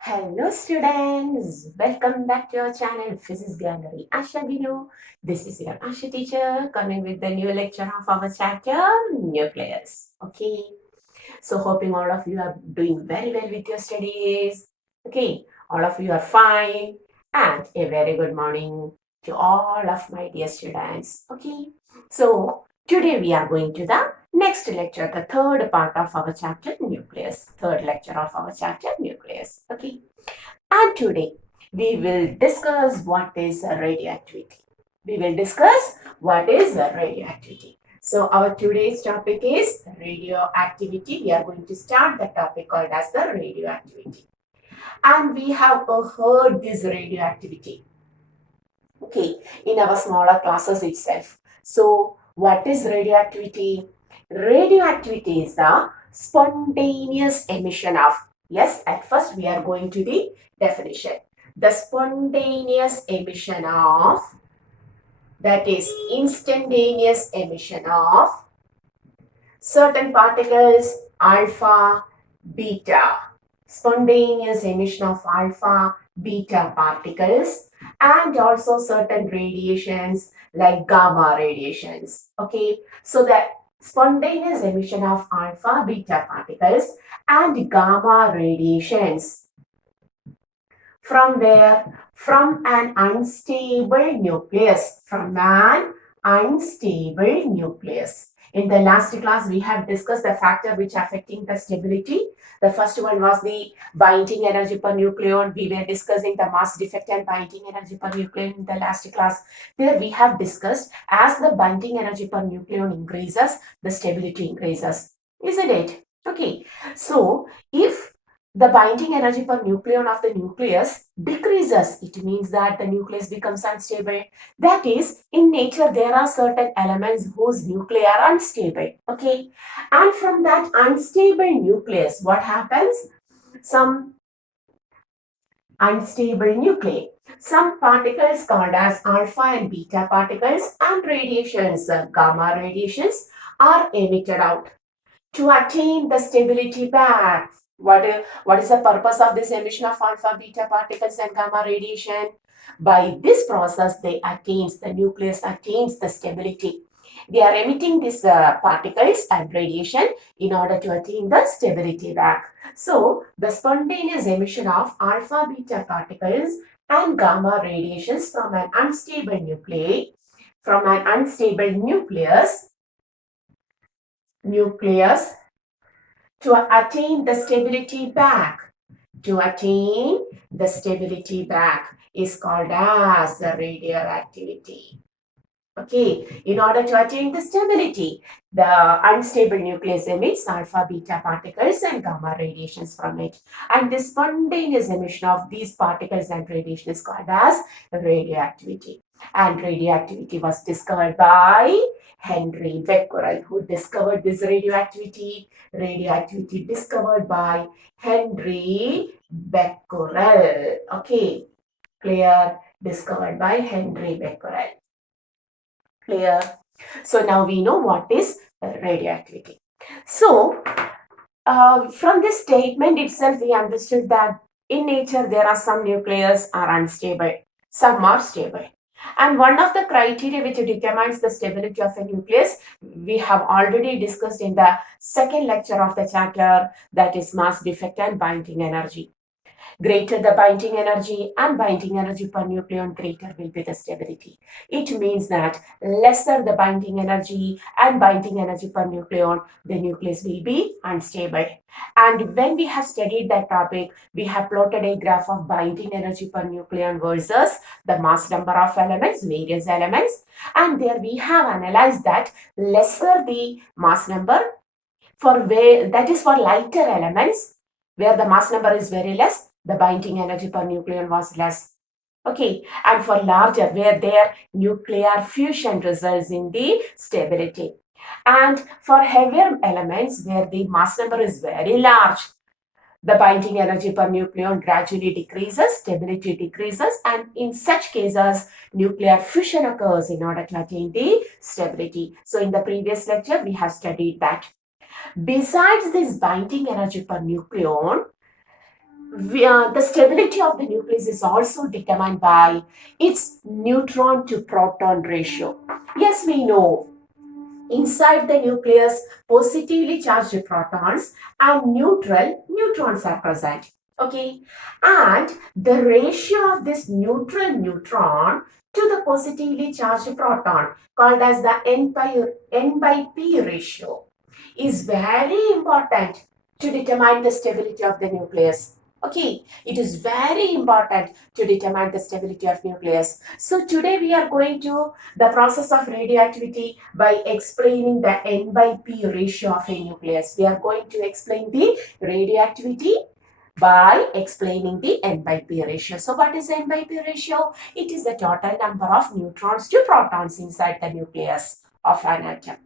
Hello students, welcome back to our channel Physics Gallery. Asha Dinu. This is your Asha teacher coming with the new lecture of our chapter Nucleus. Okay, so hoping all of you are doing very well with your studies. Okay, all of you are fine and a very good morning to all of my dear students. Okay, so today we are going to the next lecture, the third part of our chapter Nucleus. Third lecture of our chapter Nucleus. Okay, and today we will discuss what is radioactivity. We will discuss what is radioactivity. So our today's topic is radioactivity. We are going to start the topic called as the radioactivity. And we have heard this radioactivity, okay, in our smaller classes itself. So what is radioactivity? Radioactivity is the spontaneous emission of, yes, at first we are going to the definition. The spontaneous emission of, that is instantaneous emission of certain particles alpha, beta. Spontaneous emission of alpha, beta particles and also certain radiations like gamma radiations. Okay, so the spontaneous emission of alpha, beta particles and gamma radiations from where? From an unstable nucleus. From an unstable nucleus. In the last class, we have discussed the factor which affecting the stability. The first one was the binding energy per nucleon. We were discussing the mass defect and binding energy per nucleon in the last class. There we have discussed as the binding energy per nucleon increases, the stability increases. Isn't it? Okay. So, if the binding energy per nucleon of the nucleus decreases, it means that the nucleus becomes unstable. That is, in nature, there are certain elements whose nuclei are unstable. Okay. And from that unstable nucleus, what happens? Some unstable nuclei. Some particles called as alpha and beta particles and radiations, gamma radiations, are emitted out to attain the stability back. What is the purpose of this emission of alpha, beta particles and gamma radiation? By this process, the nucleus attains the stability. They are emitting these particles and radiation in order to attain the stability back. So, the spontaneous emission of alpha, beta particles and gamma radiations from an unstable nucleus to attain the stability back. To attain the stability back is called as the radioactivity. Okay, in order to attain the stability, the unstable nucleus emits alpha, beta particles and gamma radiations from it. And the spontaneous emission of these particles and radiation is called as radioactivity. And radioactivity was discovered by Henry Becquerel. Who discovered this radioactivity? Radioactivity discovered by Henry Becquerel. Okay, clear? Discovered by Henry Becquerel. Clear? So now we know what is radioactivity. So from this statement itself, we understood that in nature there are some nucleus are unstable, some are stable. And one of the criteria which determines the stability of a nucleus, we have already discussed in the second lecture of the chapter, that is mass defect and binding energy. Greater the binding energy and binding energy per nucleon, greater will be the stability. It means that lesser the binding energy and binding energy per nucleon, the nucleus will be unstable. And when we have studied that topic, we have plotted a graph of binding energy per nucleon versus the mass number of elements, various elements. And there we have analyzed that lesser the mass number, that is for lighter elements, where the mass number is very less, the binding energy per nucleon was less. Okay, and for larger, where their nuclear fusion results in the stability. And for heavier elements, where the mass number is very large, the binding energy per nucleon gradually decreases, stability decreases, and in such cases, nuclear fission occurs in order to attain the stability. So in the previous lecture, we have studied that. Besides this binding energy per nucleon, The stability of the nucleus is also determined by its neutron to proton ratio. Yes, we know inside the nucleus, positively charged protons and neutral neutrons are present. Okay, and the ratio of this neutral neutron to the positively charged proton, called as the N by P ratio, is very important to determine the stability of the nucleus. Okay, it is very important to determine the stability of nucleus. So today we are going to the process of radioactivity by explaining the N by P ratio of a nucleus. We are going to explain the radioactivity by explaining the N by P ratio. So what is N by P ratio? It is the total number of neutrons to protons inside the nucleus of an atom.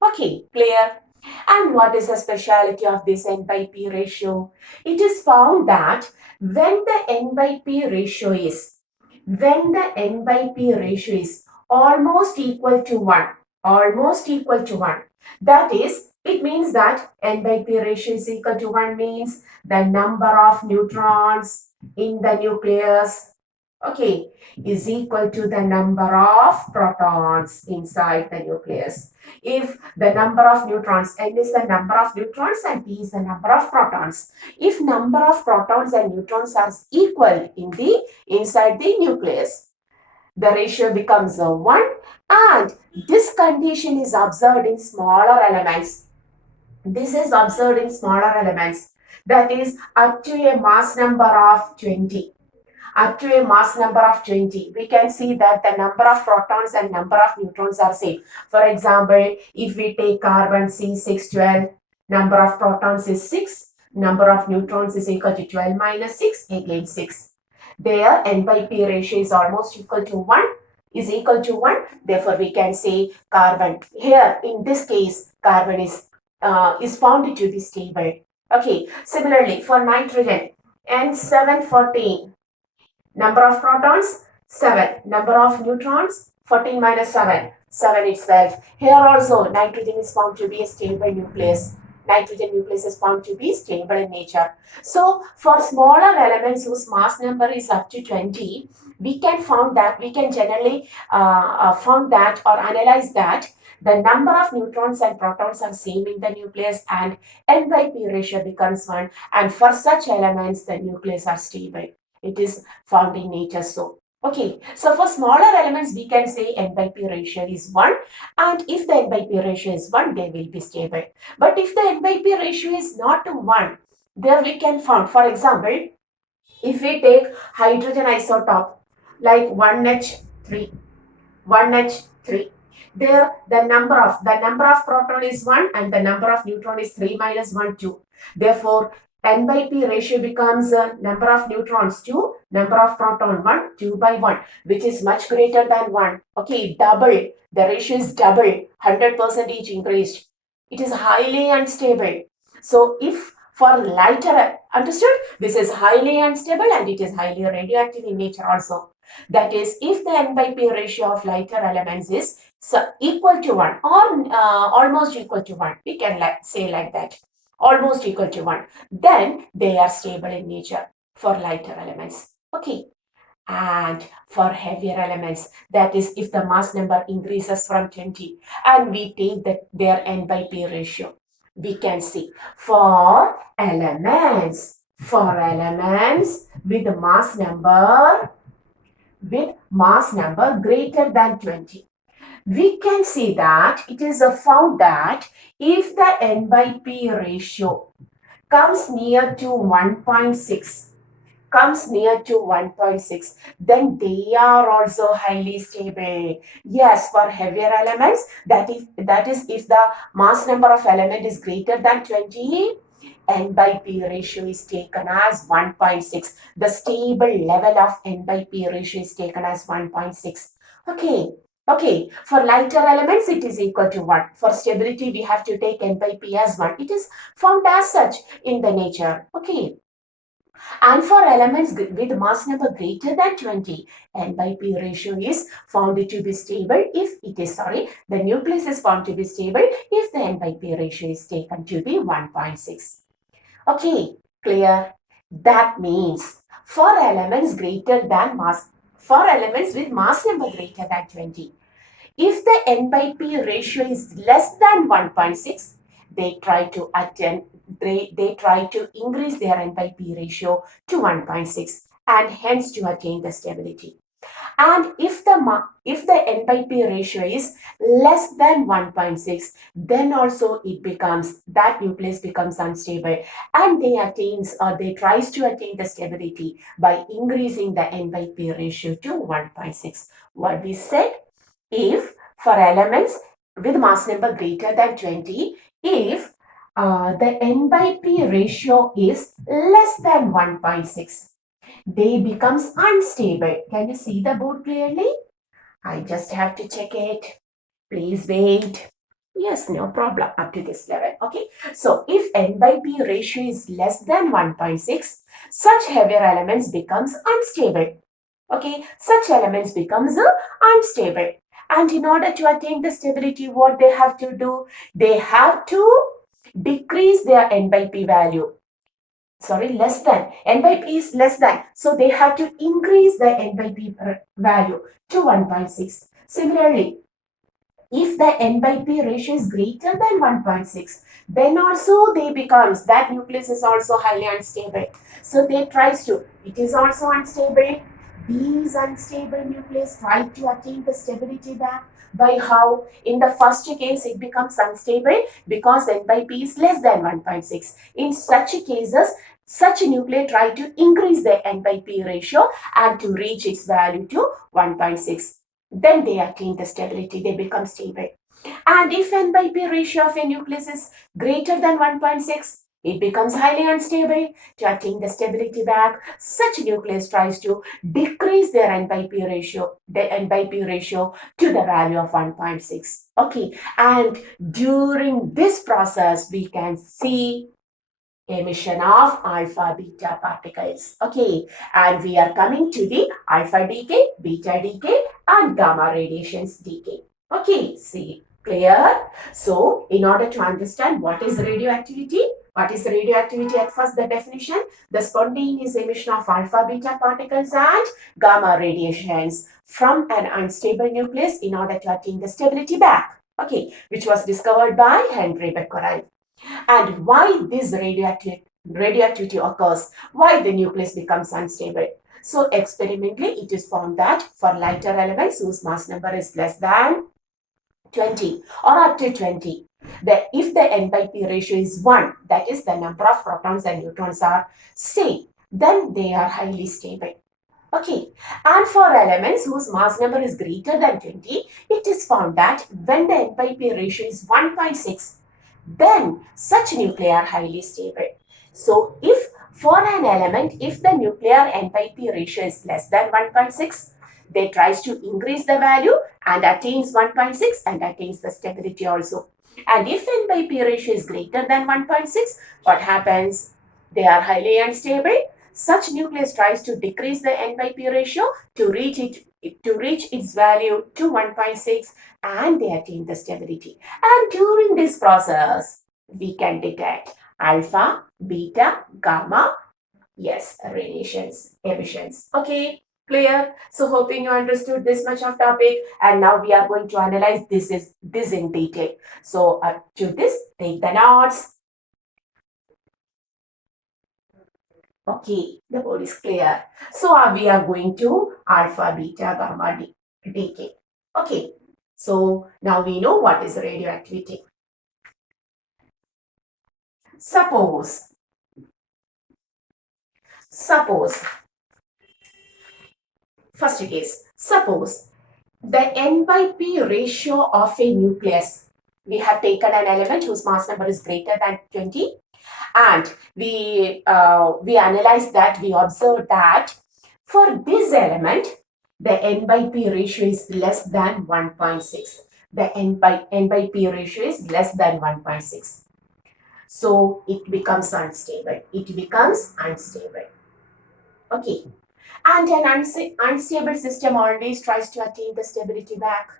Okay, clear? And what is the speciality of this N by P ratio? It is found that when the N by P ratio is almost equal to 1, that is, it means that N by P ratio is equal to 1 means the number of neutrons in the nucleus, okay, is equal to the number of protons inside the nucleus. If the number of neutrons, N is the number of neutrons and P is the number of protons. If number of protons and neutrons are equal inside the nucleus, the ratio becomes 1, and this condition is observed in smaller elements. This is observed in smaller elements, that is up to a mass number of 20. Up to a mass number of 20, we can see that the number of protons and number of neutrons are same. For example, if we take carbon C612, number of protons is 6, number of neutrons is equal to 12 minus 6, again 6. There N by P ratio is almost equal to 1, therefore we can say carbon. Here in this case, carbon is found to be stable. Okay, similarly for nitrogen, N714, number of protons 7, number of neutrons 14 minus 7, 7 itself. Here also nitrogen is found to be a stable nucleus. Nitrogen nucleus is found to be stable in nature. So for smaller elements whose mass number is up to 20, we can generally found that or analyze that the number of neutrons and protons are same in the nucleus and N by P ratio becomes 1, and for such elements the nucleus are stable. It is found in nature. So okay, so for smaller elements we can say N by P ratio is 1, and if the N by P ratio is 1, they will be stable. But if the N by P ratio is not 1, there we can found, for example, if we take hydrogen isotope like 1H3, there the number of proton is 1 and the number of neutron is 3 minus 1, 2. Therefore N by P ratio becomes number of neutrons 2, number of proton 1, 2 by 1, which is much greater than 1. Okay, double. The ratio is double, 100% increased. It is highly unstable. So if for lighter, understood? This is highly unstable and it is highly radioactive in nature also. That is, if the N by P ratio of lighter elements is equal to 1 or almost equal to 1, we can say like that, almost equal to 1, then they are stable in nature for lighter elements. Okay. And for heavier elements, that is if the mass number increases from 20 and we take their N by P ratio, we can see for elements with mass number greater than 20, we can see that it is found that if the N by P ratio comes near to 1.6, then they are also highly stable. Yes, for heavier elements, that is if the mass number of element is greater than 20, N by P ratio is taken as 1.6. The stable level of N by P ratio is taken as 1.6. Okay, for lighter elements it is equal to 1. For stability we have to take N by P as 1. It is found as such in the nature. Okay. And for elements with mass number greater than 20, N by P ratio is found to be stable if the nucleus is found to be stable if the N by P ratio is taken to be 1.6. Okay, clear? That means for elements with mass number greater than 20, if the N by P ratio is less than 1.6, they try to increase their N by P ratio to 1.6 and hence to attain the stability. And if the N by P ratio is less than 1.6, then also that nucleus becomes unstable, and they tries to attain the stability by increasing the N by P ratio to 1.6. What we said, if for elements with mass number greater than 20, if the N by P ratio is less than 1.6, they becomes unstable. Can you see the board clearly? I just have to check it. Please wait. Yes, no problem up to this level. Okay. So if N by P ratio is less than 1.6, such heavier elements becomes unstable. Okay. Such elements becomes unstable. And in order to attain the stability, what they have to do? They have to decrease their N by P value. Less than. N by P is less than. So they have to increase the N by P value to 1.6. Similarly, if the N by P ratio is greater than 1.6, then also that nucleus is also highly unstable. So it is also unstable. These unstable nucleus try to attain the stability back by how? In the first case, it becomes unstable because N by P is less than 1.6. In such cases, such nuclei try to increase the N by P ratio and to reach its value to 1.6. Then they attain the stability, they become stable. And if N by P ratio of a nucleus is greater than 1.6, it becomes highly unstable. To attain the stability back, such nucleus tries to decrease their N by P ratio, to the value of 1.6. Okay, and during this process, we can see emission of alpha beta particles. Okay, and we are coming to the alpha decay, beta decay, and gamma radiations decay. Okay, see, clear? So, in order to understand what is radioactivity at first, the definition: the spontaneous emission of alpha beta particles and gamma radiations from an unstable nucleus in order to attain the stability back. Okay, which was discovered by Henry Becquerel. And why this radioactivity occurs, why the nucleus becomes unstable. So experimentally, it is found that for lighter elements whose mass number is less than 20 or up to 20, if the N by P ratio is 1, that is the number of protons and neutrons are same, then they are highly stable. Okay, and for elements whose mass number is greater than 20, it is found that when the N by P ratio is 1.6, then such nuclei are highly stable. So if for an element, if the nuclear N by P ratio is less than 1.6, they tries to increase the value and attains 1.6 and attains the stability also. And if N by P ratio is greater than 1.6, what happens? They are highly unstable. Such nucleus tries to decrease the N by P ratio to reach its value to 1.6, and they attain the stability. And during this process, we can detect alpha, beta, gamma, yes, radiations, emissions. Okay, clear? So hoping you understood this much of topic, and now we are going to analyze this in detail. So up to this, take the notes. Okay, the board is clear. So we are going to alpha, beta, gamma decay. Okay, so now we know what is radioactivity. Suppose, first case, suppose the N by P ratio of a nucleus. We have taken an element whose mass number is greater than 20, and we analyzed that, we observed that for this element, the N by P ratio is less than 1.6. The N by P ratio is less than 1.6. So it becomes unstable. Okay. And an unstable system always tries to attain the stability back.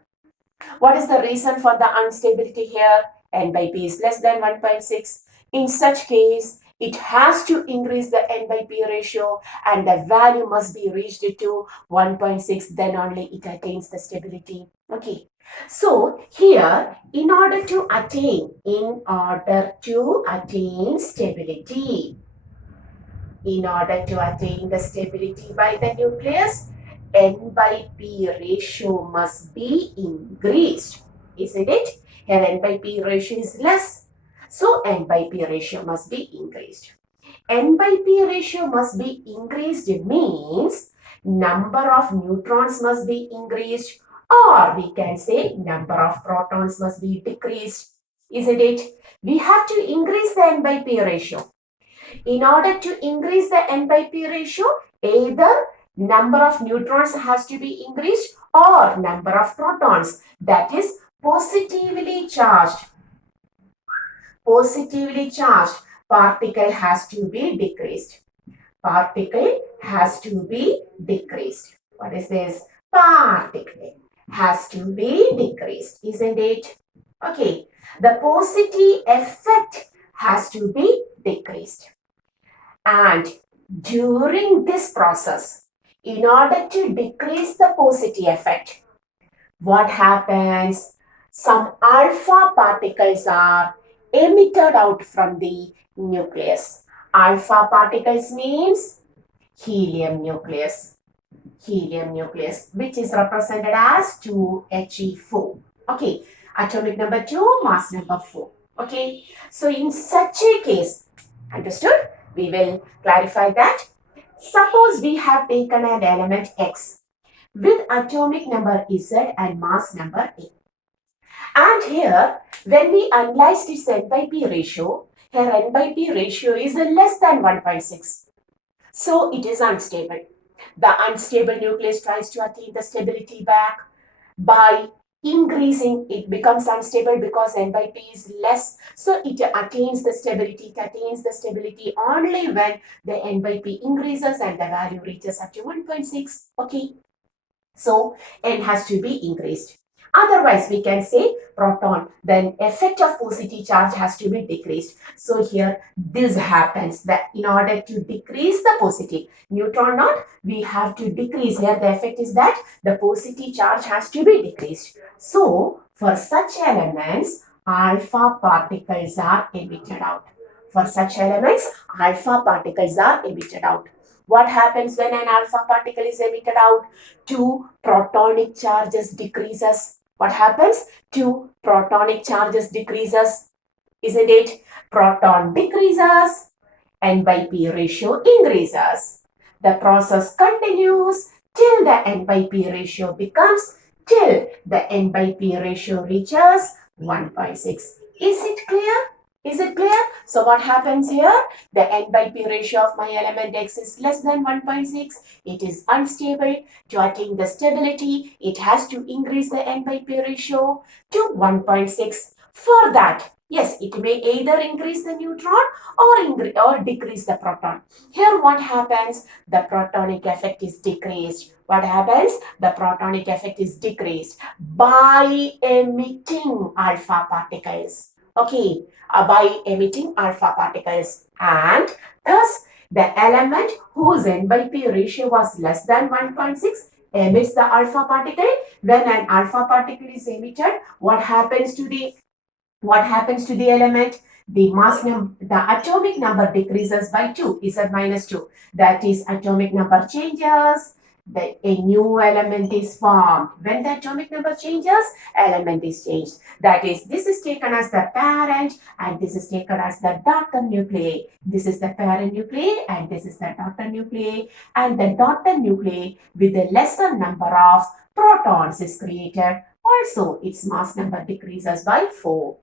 What is the reason for the instability here? N by P is less than 1.6. In such case, it has to increase the N by P ratio and the value must be reached to 1.6, then only it attains the stability. Okay. So here, in order to attain stability, in order to attain the stability by the nucleus, N by P ratio must be increased, isn't it? Here N by P ratio is less, so N by P ratio must be increased. N by P ratio must be increased means number of neutrons must be increased, or we can say number of protons must be decreased, isn't it? We have to increase the N by P ratio. In order to increase the N by P ratio, either number of neutrons has to be increased or number of protons, that is positively charged particle has to be decreased. Particle has to be decreased. What is this? Particle has to be decreased, isn't it? Okay. The positive effect has to be decreased. And during this process, in order to decrease the positive effect, what happens? Some alpha particles are emitted out from the nucleus. Alpha particles means helium nucleus, which is represented as 2He4. Okay, atomic number 2, mass number 4. Okay, so in such a case, understood? We will clarify that. Suppose we have taken an element X with atomic number Z and mass number A. And here, when we analyzed its N by P ratio, here N by P ratio is less than 1.6. So it is unstable. The unstable nucleus tries to attain the stability back by increasing. It becomes unstable because N by P is less. So it attains the stability. It attains the stability only when the N by P increases and the value reaches up to 1.6. Okay. So N has to be increased. Otherwise, we can say proton, then effect of positive charge has to be decreased. So here this happens, that in order to decrease the positive neutron knot, we have to decrease. Here the effect is that the positive charge has to be decreased. So for such elements, alpha particles are emitted out. For such elements, alpha particles are emitted out. What happens when an alpha particle is emitted out? Two protonic charges decreases. What happens? Two protonic charges decreases. Isn't it? Proton decreases, N by P ratio increases. The process continues till the N by P ratio till the N by P ratio reaches 1.6. Is it clear? Is it clear? So what happens here? The N by P ratio of my element X is less than 1.6. It is unstable. To attain the stability, it has to increase the N by P ratio to 1.6. For that, yes, it may either increase the neutron or decrease the proton. Here what happens? The protonic effect is decreased. What happens? The protonic effect is decreased by emitting alpha particles. Okay, by emitting alpha particles, and thus the element whose N by P ratio was less than 1.6 emits the alpha particle. When an alpha particle is emitted, what happens to the element? The atomic number decreases by 2, Z minus 2. That is, atomic number changes, a new element is formed. When the atomic number changes, element is changed. That is, this is taken as the parent and this is taken as the daughter nuclei. This is the parent nuclei and this is the daughter nuclei. And the daughter nuclei with a lesser number of protons is created. Also, its mass number decreases by 4.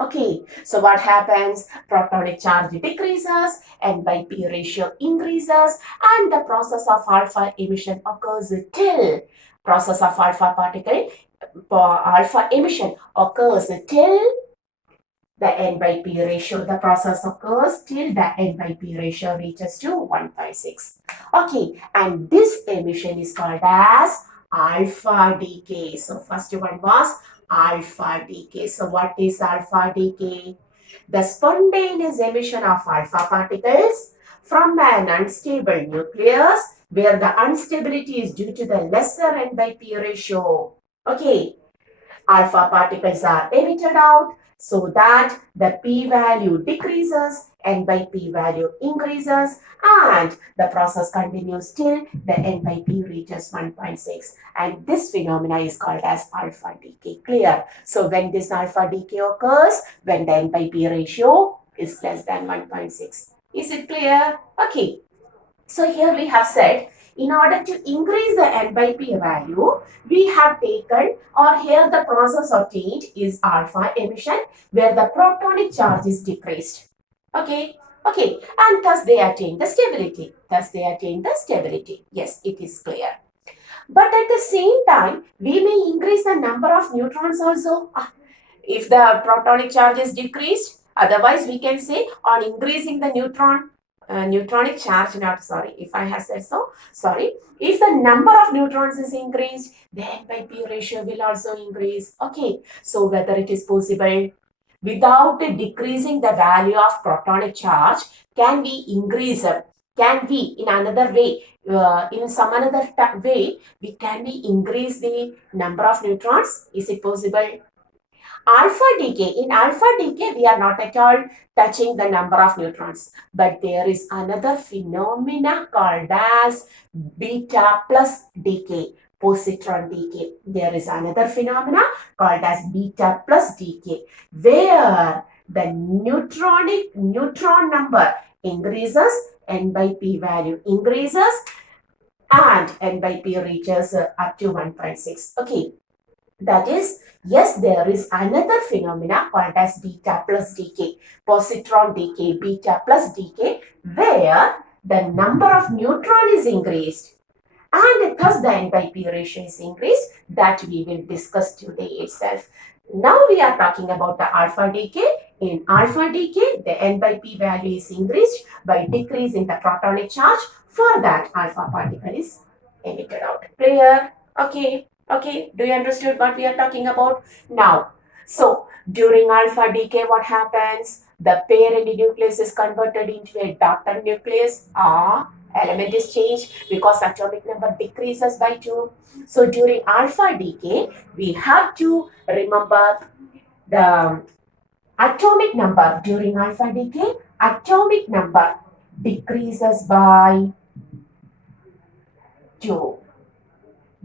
Okay, so what happens? Protonic charge decreases, N by P ratio increases, and the process of alpha emission occurs till alpha emission occurs till the N by P ratio. The process occurs till the N by P ratio reaches to 1.6. Okay, and this emission is called as alpha decay. So first one was alpha decay. So what is alpha decay? The spontaneous emission of alpha particles from an unstable nucleus where the instability is due to the lesser n by p ratio. Okay, alpha particles are emitted out so that the p-value decreases, n by p value increases, and the process continues till the n by p reaches 1.6. And this phenomena is called as alpha decay. Clear? So when this alpha decay occurs, when the n by p ratio is less than 1.6. Is it clear? Okay. So here we have said, in order to increase the n by p value, we have taken, or here the process obtained is alpha emission, where the protonic charge is decreased. Okay, okay, and thus they attain the stability. Thus they attain the stability. Yes, it is clear. But at the same time, we may increase the number of neutrons also. If the protonic charge is decreased, otherwise we can say on increasing the neutronic charge, not sorry, if I have said so, sorry. If the number of neutrons is increased, the n by p ratio will also increase. Okay, so whether it is possible without decreasing the value of protonic charge, can we increase, can we in another way, in some another way, can we increase the number of neutrons? Is it possible? Alpha decay. In alpha decay, we are not at all touching the number of neutrons. But there is another phenomena called as beta plus decay, positron decay. There is another phenomena called as beta plus decay, where the neutron number increases, n by p value increases, and n by p reaches up to 1.6. Okay. That is, yes, there is another phenomena called as beta plus decay, positron decay, beta plus decay, where the number of neutron is increased and thus the n by p ratio is increased. That we will discuss today itself. Now we are talking about the alpha decay. In alpha decay, the n by p value is increased by decreasing the protonic charge. For that, alpha particle is emitted out. Clear? Okay. Okay, do you understand what we are talking about now? So, during alpha decay, what happens? The parent nucleus is converted into a daughter nucleus. Element is changed because atomic number decreases by 2. So, during alpha decay, we have to remember the atomic number during alpha decay. Atomic number decreases by 2.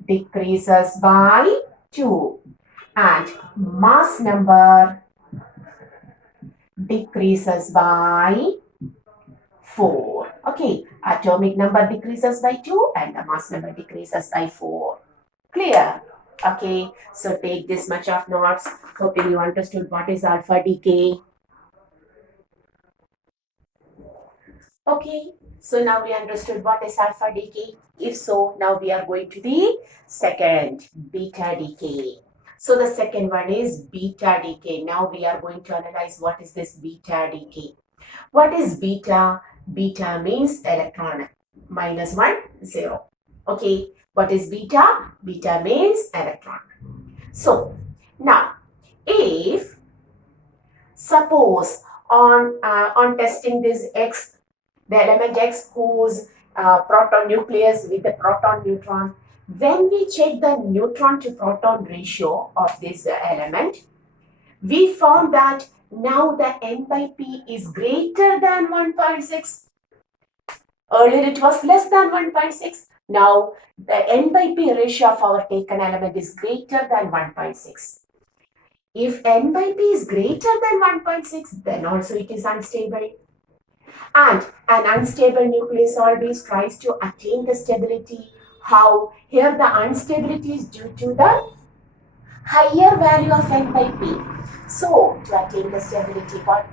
Decreases by 2, and mass number decreases by 4. Okay, atomic number decreases by 2 and the mass number decreases by 4. Clear? Okay, so take this much of notes. Hoping you understood what is alpha decay. Okay, so now we understood what is alpha decay. If so, now we are going to the second, beta decay. So the second one is beta decay. Now we are going to analyze what is this beta decay. What is beta? Beta means electron. Minus 1, 0. Okay, what is beta? Beta means electron. So now, if suppose on testing this X, the element X whose proton nucleus with the proton neutron, when we check the neutron to proton ratio of this element, we found that now the n by p is greater than 1.6. Earlier it was less than 1.6. Now the n by p ratio of our taken element is greater than 1.6. If n by p is greater than 1.6, then also it is unstable. And an unstable nucleus always tries to attain the stability. How? Here the instability is due to the higher value of n by p. So to attain the stability, what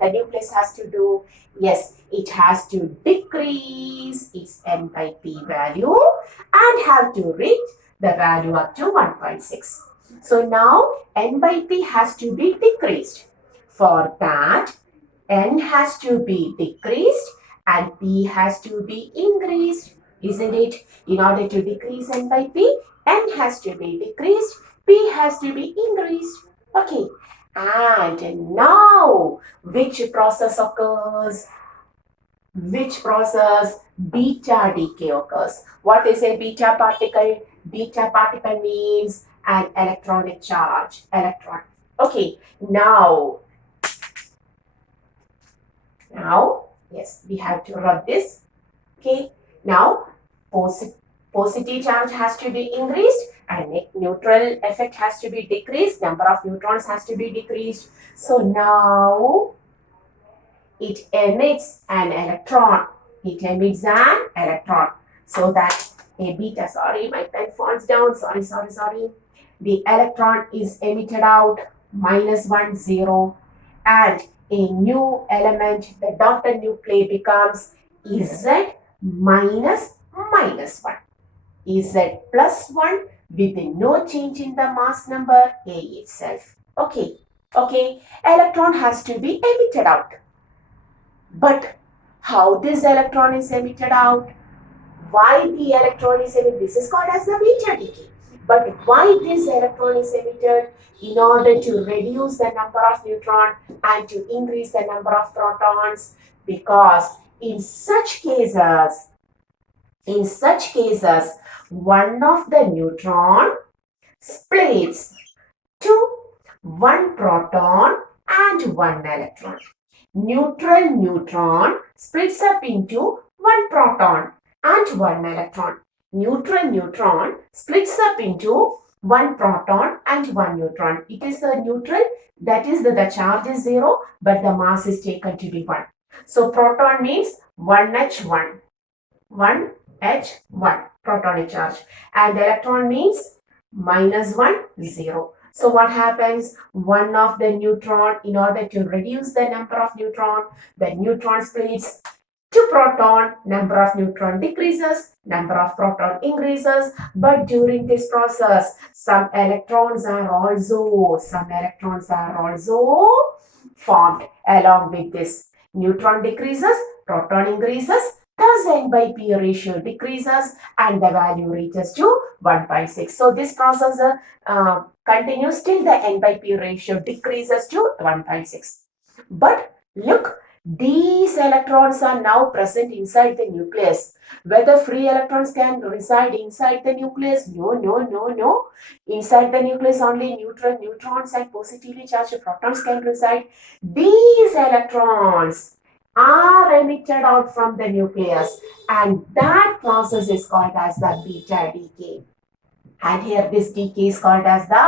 the nucleus has to do? Yes, it has to decrease its n by p value and have to reach the value up to 1.6. So now n by p has to be decreased. For that, n has to be decreased and p has to be increased, isn't it? In order to decrease n by p, n has to be decreased, p has to be increased. Okay, And now, which process occurs? Which process? Beta decay occurs. What is a beta particle? Beta particle means an electronic charge. Electron. Okay, now, yes, we have to rub this. Okay, now positive charge has to be increased and neutral effect has to be decreased. Number of neutrons has to be decreased. So now it emits an electron. It emits an electron. So that a beta, sorry, my pen falls down. Sorry. The electron is emitted out -1, 0, and a new element, the dotted nuclei becomes Z minus -1. Z plus 1 with no change in the mass number A itself. Okay. Electron has to be emitted out. But how this electron is emitted out? Why the electron is emitted? This is called as the beta decay. But why this electron is emitted? In order to reduce the number of neutrons and to increase the number of protons, because in such cases, one of the neutron splits to one proton and one electron. Neutral neutron splits up into one proton and one electron. Neutral neutron splits up into one proton and one neutron. It is the neutral, that is the charge is 0, but the mass is taken to be 1. So proton means 1H1. 1H1 protonic charge, and electron means -1, 0. So what happens? One of the neutron, in order to reduce the number of neutron, the neutron splits to proton, number of neutron decreases, number of proton increases, but during this process, some electrons are also formed along with this. Neutron decreases, proton increases, thus N by P ratio decreases and the value reaches to 1.6. So this process continues till the N by P ratio decreases to 1.6. But look, these electrons are now present inside the nucleus. Whether free electrons can reside inside the nucleus? No. Inside the nucleus only neutral neutrons and positively charged protons can reside. These electrons are emitted out from the nucleus, and that process is called as the beta decay. And here this decay is called as the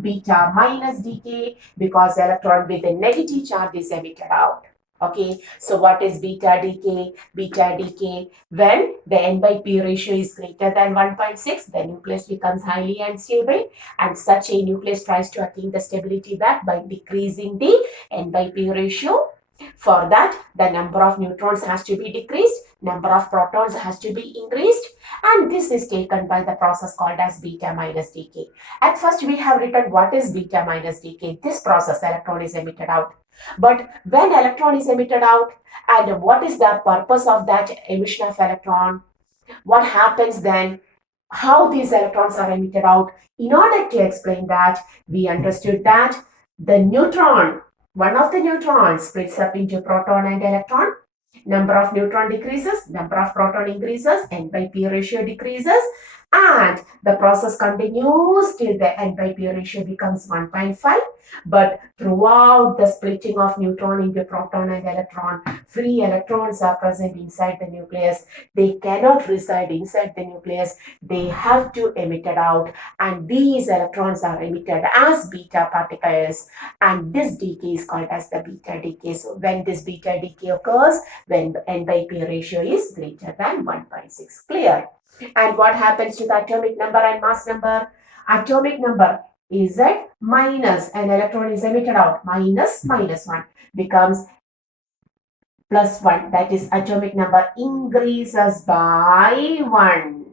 beta minus decay because electron with a negative charge is emitted out. Okay, so what is beta decay? Beta decay, when the N by P ratio is greater than 1.6, the nucleus becomes highly unstable, and such a nucleus tries to attain the stability back by decreasing the N by P ratio. For that, the number of neutrons has to be decreased, number of protons has to be increased, and this is taken by the process called as beta minus decay. At first, we have written what is beta minus decay. This process, electron is emitted out. But when electron is emitted out, and what is the purpose of that emission of electron? What happens then? How these electrons are emitted out? In order to explain that, we understood that the neutron, one of the neutrons splits up into proton and electron. Number of neutron decreases, number of proton increases, N by P ratio decreases, and the process continues till the N by P ratio becomes 1.5. But throughout the splitting of neutron into proton and electron, free electrons are present inside the nucleus. They cannot reside inside the nucleus. They have to emit it out, and these electrons are emitted as beta particles, and this decay is called as the beta decay. So when this beta decay occurs, when the N by P ratio is greater than 1.6. Clear? And what happens to the atomic number and mass number? Atomic number is Z minus an electron is emitted out, minus 1 becomes +1. That is atomic number increases by 1.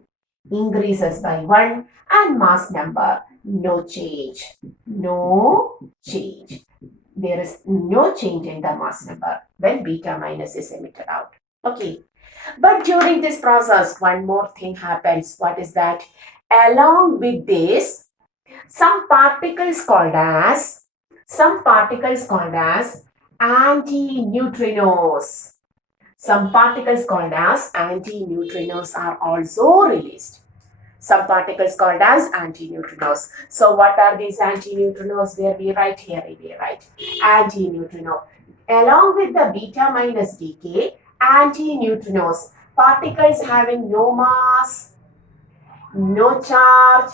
And mass number, no change. There is no change in the mass number when beta minus is emitted out. Okay. But during this process, one more thing happens. What is that? Along with this, some particles called as some particles called as antineutrinos. Some particles called as antineutrinos are also released. Some particles called as antineutrinos. So what are these antineutrinos? Where we write here, we write antineutrino. Along with the beta minus decay, antineutrinos, particles having no mass, no charge,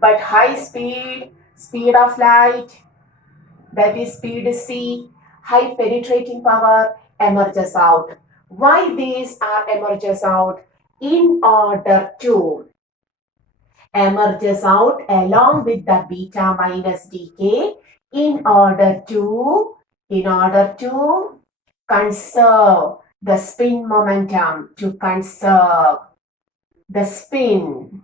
but high speed, speed of light, that is speed c, high penetrating power, emerges out. Why these are emerges out? In order to emerges out along with the beta minus decay in order to conserve the spin momentum, to conserve the spin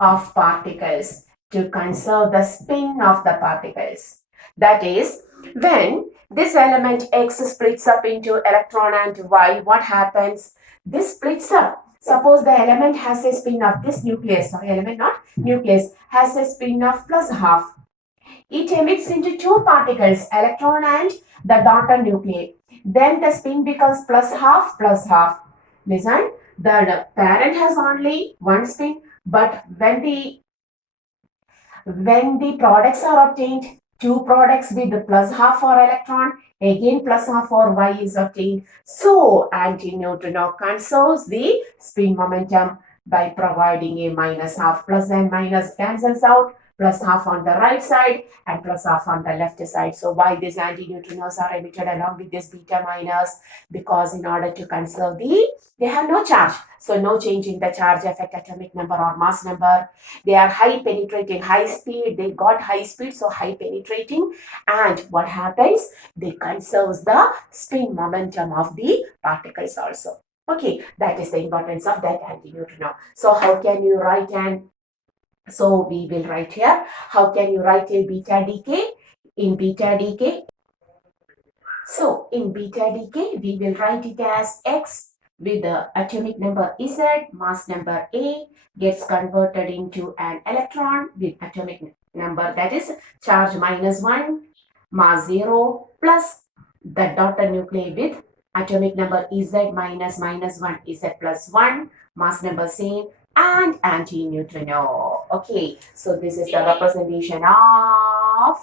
of particles, to conserve the spin of the particles. That is, when this element X splits up into electron and Y, what happens? This splits up. Suppose the element has a spin of this nucleus, sorry, element not nucleus, has a spin of plus half. It emits into two particles, electron and the daughter nuclei. Then the spin becomes plus half, plus half. Listen, the parent has only one spin, but when the products are obtained, two products with the plus half for electron, again plus half for Y is obtained. So antineutrino conserves the spin momentum by providing a minus half. Plus and minus cancels out. Plus half on the right side and plus half on the left side. So why these antineutrinos are emitted along with this beta minus? Because in order to conserve they have no charge. So no change in the charge affect atomic number or mass number. They are high penetrating, high speed. They got high speed, so high penetrating. And what happens? They conserves the spin momentum of the particles also. Okay, that is the importance of that antineutrino. So how can you write so we will write here. How can you write a beta decay? In beta decay, so in beta decay, we will write it as X with the atomic number Z, mass number A, gets converted into an electron with atomic number, that is charge -1, mass 0, plus the daughter nuclei with atomic number Z minus -1, Z plus 1, mass number same, and antineutrino. Okay, so this is the representation of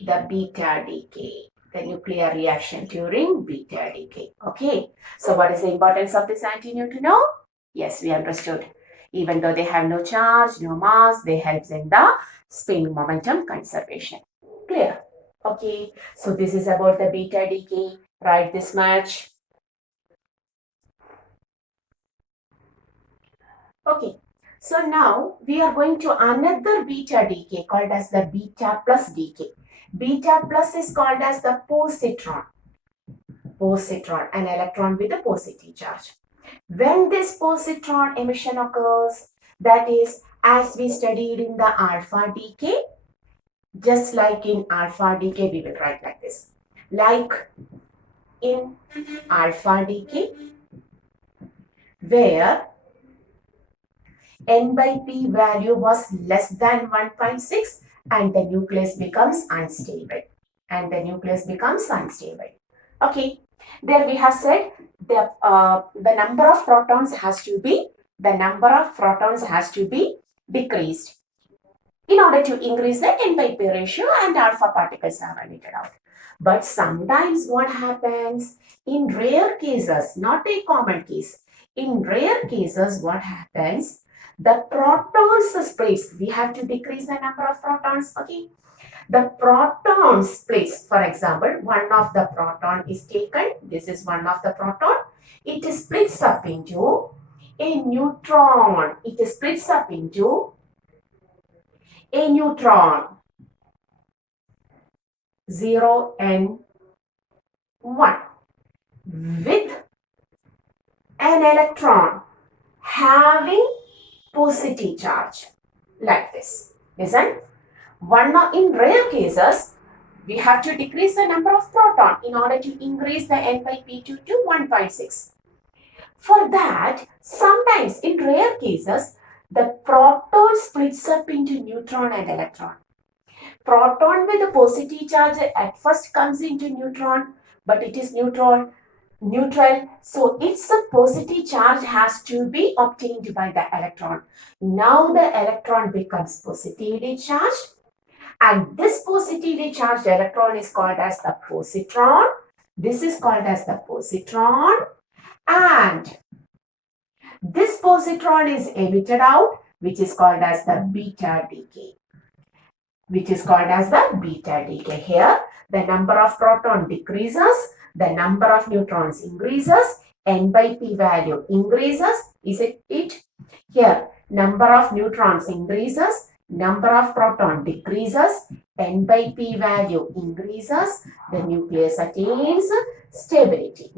the beta decay, the nuclear reaction during beta decay. Okay, so what is the importance of this antineutrino? Yes, we understood. Even though they have no charge, no mass, they help in the spin momentum conservation. Clear? Okay, so this is about the beta decay. Write this much. Okay, so now we are going to another beta decay called as the beta plus decay. Beta plus is called as the positron. Positron, an electron with a positive charge. When this positron emission occurs, that is, as we studied in the alpha decay, just like in alpha decay, we will write like this. Like in alpha decay, where N by P value was less than 1.6 and the nucleus becomes unstable. Okay, there we have said the number of protons has to be decreased in order to increase the N by P ratio and alpha particles are emitted out. But sometimes what happens in rare cases, not a common case, in rare cases what happens, the protons splits. We have to decrease the number of protons. Okay, the proton splits. For example, one of the proton is taken. This is one of the proton. It splits up into a neutron. 0 and 1 with an electron having positive charge, like this. Listen, in rare cases, we have to decrease the number of proton in order to increase the N by P2 to 1.6. For that, sometimes in rare cases, the proton splits up into neutron and electron. Proton with a positive charge at first comes into neutron, but it is neutral. So its positive charge has to be obtained by the electron. Now the electron becomes positively charged, and this positively charged electron is called as the positron. This is called as the positron, and this positron is emitted out, which is called as the beta decay. Here, the number of proton decreases, the number of neutrons increases, n by p value increases. Is it? Here, number of neutrons increases, number of proton decreases, n by p value increases, the nucleus attains stability.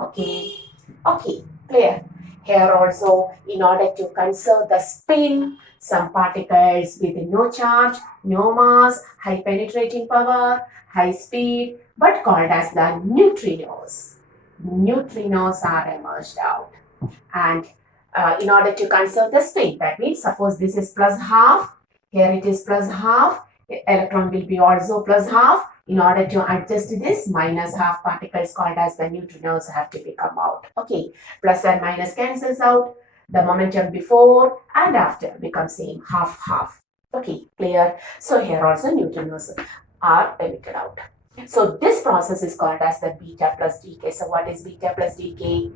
Okay, clear. Here also, in order to conserve the spin, some particles with no charge, no mass, high penetrating power, high speed, but called as the neutrinos. Neutrinos are emerged out. And in order to conserve the spin, that means suppose this is plus half, here it is plus half, electron will be also plus half. In order to adjust this, minus half particles called as the neutrinos have to become out. Okay, plus and minus cancels out. The momentum before and after becomes same, half. Okay, clear? So here also neutrinos are emitted out. So this process is called as the beta plus decay. So what is beta plus decay?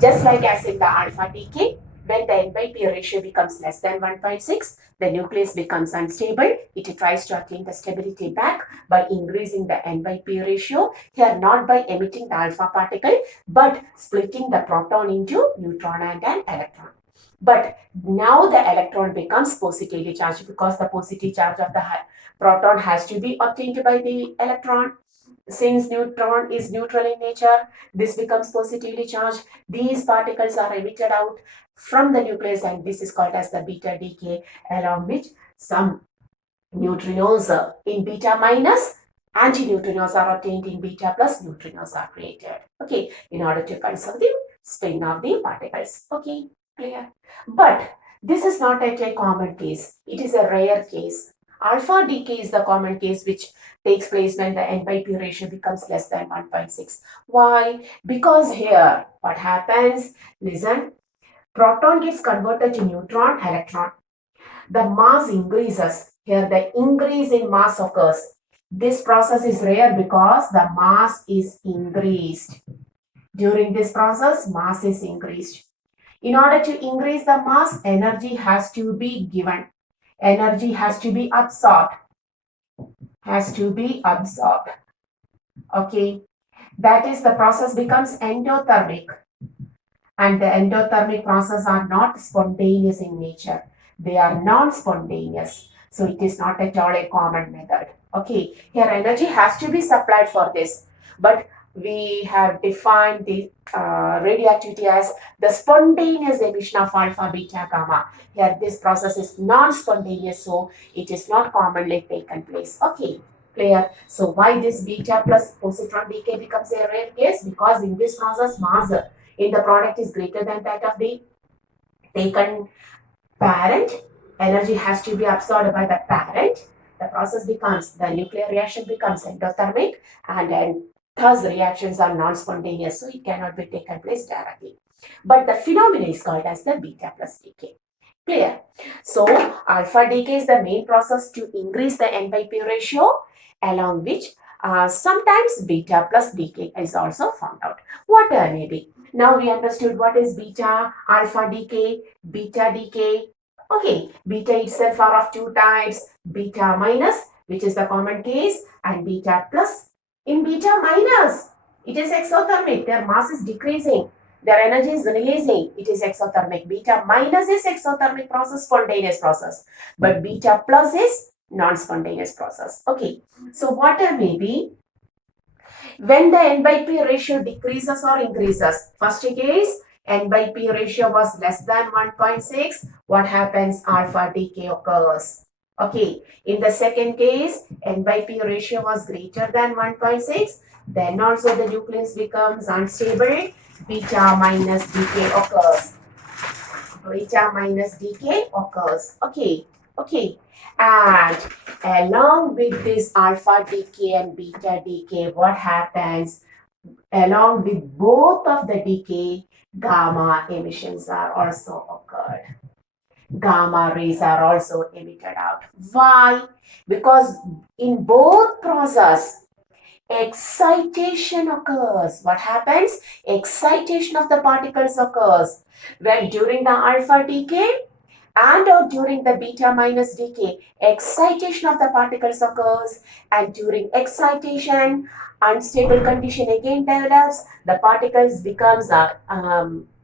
Just like as in the alpha decay, when the n by p ratio becomes less than 1.6, the nucleus becomes unstable. It tries to attain the stability back by increasing the n by p ratio. Here, not by emitting the alpha particle, but splitting the proton into neutron and an electron. But now the electron becomes positively charged because the positive charge of the proton has to be obtained by the electron. Since neutron is neutral in nature, this becomes positively charged. These particles are emitted out from the nucleus, and this is called as the beta decay, along which some neutrinos in beta minus, antineutrinos are obtained in beta plus, neutrinos are created. Okay, in order to conserve the spin of the particles. Okay, clear? But this is not a common case. It is a rare case. Alpha decay is the common case which takes place when the n by p ratio becomes less than 1.6. Why? Because here, what happens? Listen, proton gets converted to neutron, electron. The mass increases. Here, the increase in mass occurs. This process is rare because the mass is increased. During this process, mass is increased. In order to increase the mass, energy has to be given. Energy has to be absorbed. Okay, that is, the process becomes endothermic, and the endothermic process are not spontaneous in nature. They are non-spontaneous, so it is not at all a common method. Okay, here energy has to be supplied for this, but we have defined the radioactivity as the spontaneous emission of alpha, beta, gamma. Here this process is non-spontaneous, so it is not commonly taken place. Okay, clear? So why this beta plus positron decay becomes a rare case? Because in this process, mass in the product is greater than that of the taken parent. Energy has to be absorbed by the parent. The process becomes, the nuclear reaction becomes endothermic, and then thus reactions are non-spontaneous, so it cannot be taken place directly. But the phenomenon is called as the beta plus decay. Clear? So alpha decay is the main process to increase the n by p ratio, along which sometimes beta plus decay is also found out. What may be? Now we understood what is beta, alpha decay, beta decay. Okay, beta itself are of two types, beta minus, which is the common case, and beta plus. In beta minus, it is exothermic, their mass is decreasing, their energy is releasing, it is exothermic. Beta minus is exothermic process, spontaneous process, but beta plus is non-spontaneous process. Okay, so what may be? When the n by p ratio decreases or increases, first case, n by p ratio was less than 1.6, what happens? Alpha decay occurs. Okay, in the second case, N by P ratio was greater than 1.6. Then also the nucleus becomes unstable. Beta minus decay occurs. Beta minus decay occurs. Okay, okay. And along with this alpha decay and beta decay, what happens? Along with both of the decay, gamma emissions are also occurred. Gamma rays are also emitted out. Why? Because in both process, excitation occurs. What happens? Excitation of the particles occurs. When during the alpha decay, and or during the beta minus decay, excitation of the particles occurs, and during excitation, unstable condition again develops, the particles becomes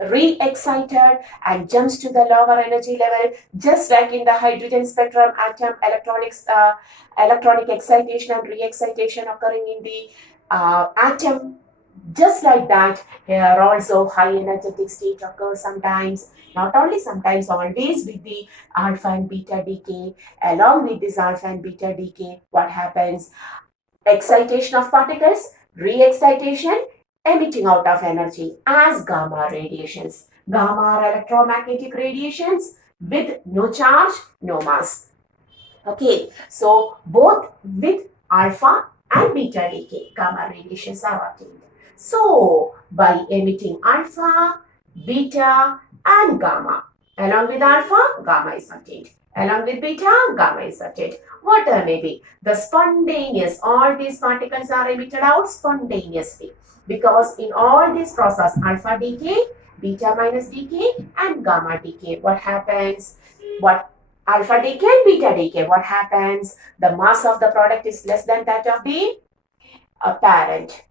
re-excited and jumps to the lower energy level, just like in the hydrogen spectrum atom electronics, electronic excitation and re-excitation occurring in the atom. Just like that, here also high energetic state occurs sometimes, not only sometimes, always with the alpha and beta decay. Along with this alpha and beta decay, what happens? Excitation of particles, re-excitation, emitting out of energy as gamma radiations. Gamma are electromagnetic radiations with no charge, no mass. Okay, so both with alpha and beta decay, gamma radiations are obtained. So, by emitting alpha, beta, and gamma, along with alpha, gamma is obtained. Along with beta, gamma is obtained. Whatever may be, the spontaneous, all these particles are emitted out spontaneously. Because in all this process, alpha decay, beta minus decay, and gamma decay, what happens? What alpha decay and beta decay, what happens? The mass of the product is less than that of the parent.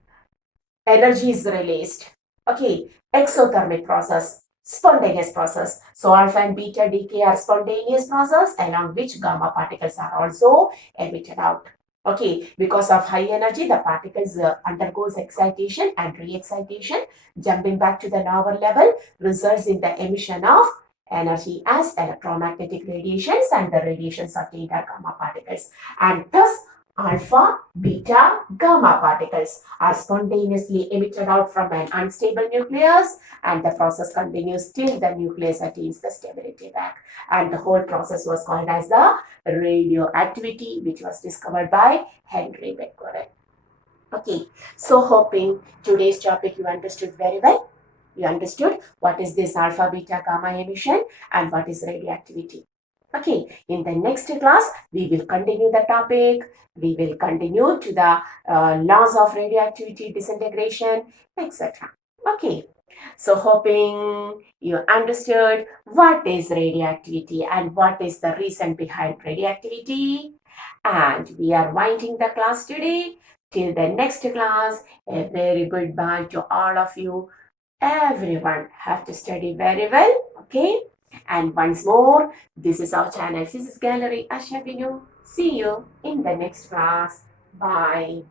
Energy is released. Okay, exothermic process, spontaneous process. So alpha and beta decay are spontaneous process, along which gamma particles are also emitted out. Okay, because of high energy, the particles undergoes excitation and re-excitation, jumping back to the lower level, results in the emission of energy as electromagnetic radiations, and the radiations obtained are gamma particles. And thus, alpha, beta, gamma particles are spontaneously emitted out from an unstable nucleus, and the process continues till the nucleus attains the stability back. And the whole process was called as the radioactivity, which was discovered by Henry Becquerel. Okay, so hoping today's topic you understood very well. You understood what is this alpha, beta, gamma emission and what is radioactivity. Okay, in the next class, we will continue the topic. We will continue to the laws of radioactivity, disintegration, etc. Okay, so hoping you understood what is radioactivity and what is the reason behind radioactivity. And we are winding the class today. Till the next class, a very goodbye to all of you. Everyone have to study very well, okay? And once more, this is our channel Physics Gallery Asha Binu. See you in the next class. Bye.